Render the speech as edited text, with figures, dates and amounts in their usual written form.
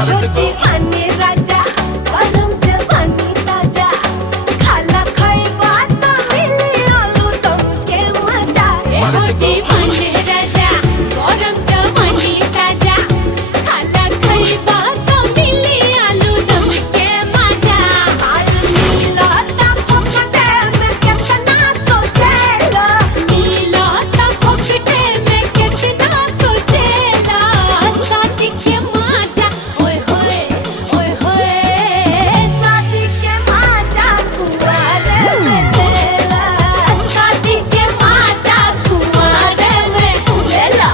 होती खाने राजा गरम जवानी ताजा खाला खाई बात मिली आलू दम के मजा होती खाने राजा गरम जवानी ताजा खाला खाई बात मिली आलू दम के मजा हाल मिला तब फटे में कितना सोचेला मिला तब फटे में कितना सोचेला शादी के मजा ओए होए शादी के मजा कुंवारे में लेला शादी के मजा कुंवारे में लेला